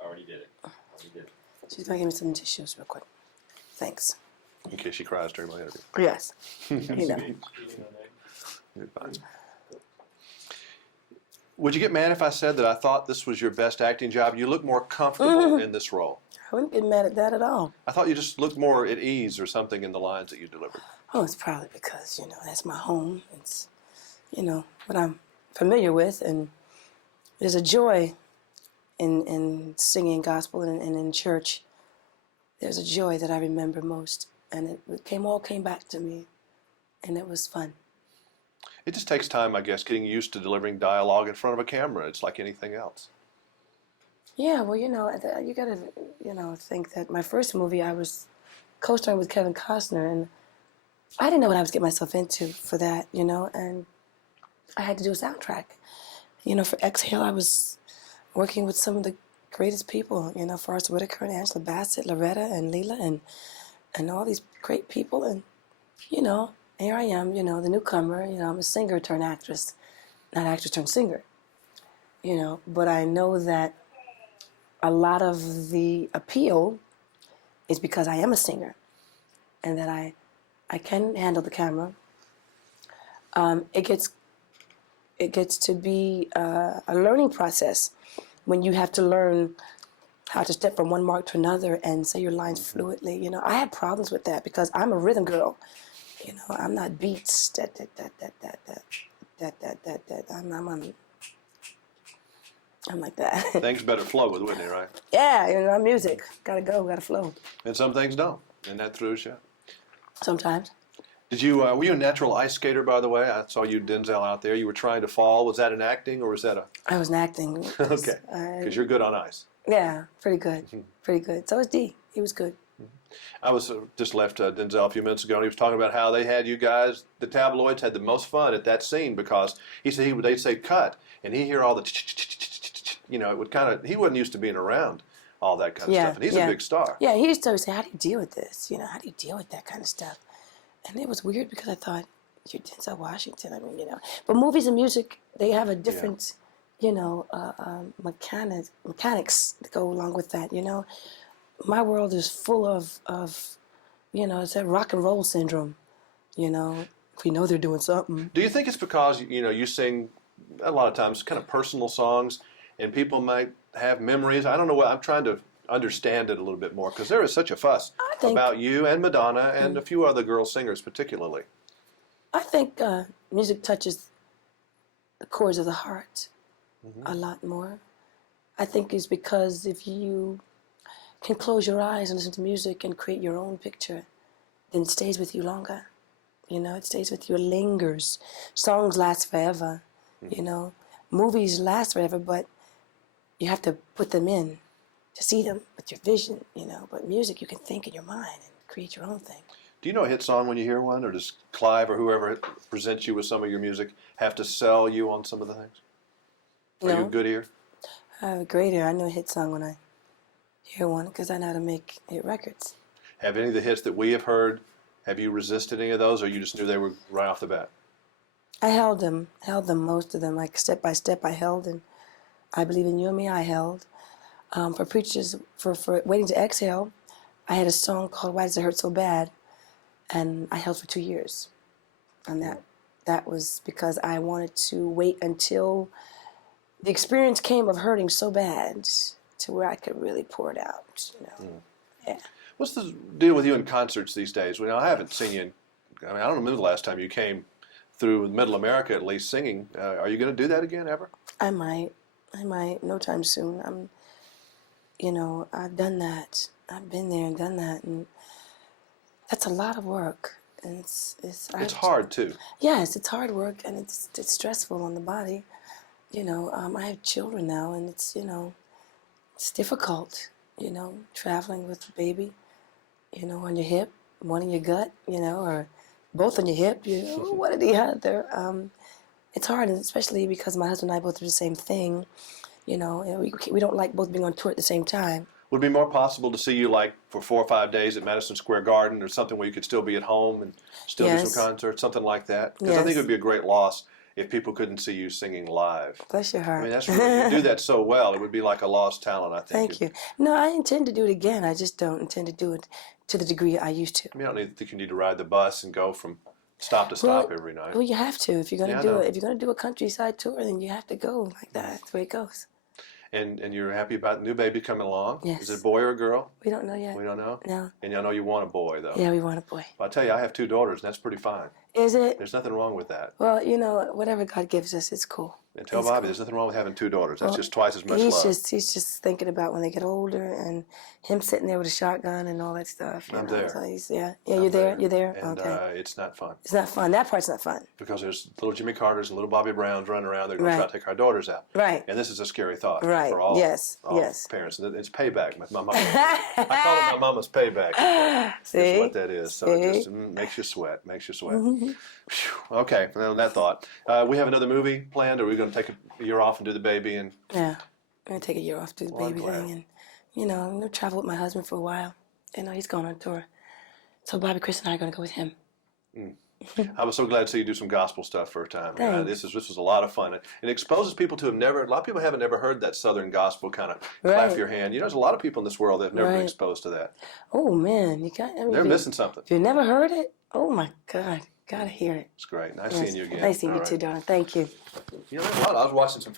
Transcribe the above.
Already did it. Already did it. She's going to give me some tissues real quick. Thanks. In case she cries during my interview. Yes. You know. You're fine. Would you get mad if I said that I thought this was your best acting job? You look more comfortable in this role. I wouldn't get mad at that at all. I thought you just looked more at ease or something in the lines that you delivered. Oh, it's probably because, you know, that's my home. It's, you know, what I'm familiar with. And there's a joy in singing gospel and in church. There's a joy that I remember most. And it all came back to me. And it was fun. It just takes time, I guess, getting used to delivering dialogue in front of a camera. It's like anything else. Yeah, well, you know, you got to, you know, think that my first movie, I was co-starring with Kevin Costner, and I didn't know what I was getting myself into for that, you know, and I had to do a soundtrack. You know, for Exhale, I was working with some of the greatest people, you know, Forrest Whitaker and Angela Bassett, Loretta and Leela, and all these great people, and, you know, here I am, you know, the newcomer, you know, I'm a singer turned actress, not actress turned singer, you know, but I know that a lot of the appeal is because I am a singer and that I can handle the camera. It gets to be a learning process when you have to learn how to step from one mark to another and say your lines fluidly. You know, I had problems with that because I'm a rhythm girl. You know, I'm not beats. I'm like that. Things better flow with Whitney, right? Yeah, you know, music. Gotta go, gotta flow. And some things don't. And that throws you. Sometimes. Did you, were you a natural ice skater, by the way? I saw you, Denzel, out there. You were trying to fall. Was that an acting or was that a... I was an acting. Okay, because you're good on ice. Yeah, pretty good. Pretty good. So was D. He was good. I was just left Denzel a few minutes ago, and he was talking about how they had you guys, the tabloids, had the most fun at that scene because he said they'd say cut, and he'd hear all the, you know, it would kind of, he wasn't used to being around all that kind of stuff, and he's a big star. Yeah, he used to always say, how do you deal with this? You know, how do you deal with that kind of stuff? And it was weird because I thought, you're Denzel Washington. I mean, you know, but movies and music, they have a different, you know, mechanics that go along with that, you know. My world is full of, you know, it's that rock and roll syndrome, you know. We know they're doing something. Do you think it's because, you know, you sing a lot of times kind of personal songs and people might have memories? I don't know what, I'm trying to understand it a little bit more because there is such a fuss about you and Madonna and a few other girl singers particularly. I think music touches the chords of the heart a lot more. I think it's because if you can close your eyes and listen to music and create your own picture, then it stays with you longer. You know, it stays with you, it lingers. Songs last forever, you know. Movies last forever, but you have to put them in to see them with your vision, you know. But music, you can think in your mind and create your own thing. Do you know a hit song when you hear one, or does Clive or whoever presents you with some of your music have to sell you on some of the things? Are you a good ear? I have a great ear. I know a hit song when I hear one because I know how to make hit records. Have any of the hits that we have heard, have you resisted any of those, or you just knew they were right off the bat? I held them, most of them, like step by step I held, and I Believe in You and Me I held. For Preachers, for Waiting to Exhale, I had a song called Why Does It Hurt So Bad, and I held for 2 years. And that was because I wanted to wait until the experience came of hurting so bad to where I could really pour it out, you know. Yeah. What's the deal with you in concerts these days? Well, I haven't seen you I don't remember the last time you came through Middle America at least singing. Are you going to do that again ever? I might, no time soon. You know, I've done that. I've been there and done that, and that's a lot of work. And it's hard too. Yes, it's hard work, and it's stressful on the body. You know, I have children now, and it's, you know, it's difficult. You know, traveling with a baby, you know, on your hip, one in your gut, you know, or both on your hip. You know, what did he have there? It's hard, and especially because my husband and I both do the same thing. You know, we don't like both being on tour at the same time. Would it be more possible to see you like for 4 or 5 days at Madison Square Garden or something where you could still be at home and still do some concerts, something like that? Because I think it would be a great loss if people couldn't see you singing live. Bless your heart. I mean, that's really, you do that so well. It would be like a lost talent, I think. Thank you. No, I intend to do it again. I just don't intend to do it to the degree I used to. I mean, I don't think you need to ride the bus and go from stop to stop every night. Well, you have to if you're gonna Yeah, I do know. it. If you're gonna do a countryside tour, then you have to go like that. That's the way it goes. And you're happy about the new baby coming along? Yes. Is it a boy or a girl? We don't know yet. We don't know? No. And I know you want a boy, though. Yeah, we want a boy. Well, I tell you, I have 2 daughters, and that's pretty fine. Is it? There's nothing wrong with that. Well, you know, whatever God gives us, it's cool. And tell It's Bobby, cool. there's nothing wrong with having 2 daughters. That's Well, just twice as much He's love. just thinking about when they get older and him sitting there with a shotgun and all that stuff. I'm know? there. So you're there. You're there. And Okay. it's not fun. It's not fun. That part's not fun. Because there's little Jimmy Carters and little Bobby Browns running around. They're going to try Right. to take our daughters out. Right. And this is a scary thought Right. for all, Yes. all Yes. parents. And it's payback. My mama, I call it my mama's payback. See? That's what that is. So it just See? makes you sweat. Makes you sweat. Phew. Okay. Well, that thought. We have another movie planned, or are we going to take a year off and do the baby? And Yeah. I'm gonna take a year off, do the Well, I'm baby glad. thing, and I'm gonna travel with my husband for a while. He's going on tour. So Bobby, Chris, and I are gonna go with him. I was so glad to see you do some gospel stuff for a time. Thanks. This was a lot of fun. It exposes people to a lot of people haven't ever heard that Southern gospel kind of clap Right. your hand. There's a lot of people in this world that have never been Right. exposed to that. Oh man, you got. They're missing something. If you never heard it, oh my God, gotta hear it. It's great. Nice Yes. seeing you again. Nice seeing All you too, right. darling. Thank you. You know, I was watching some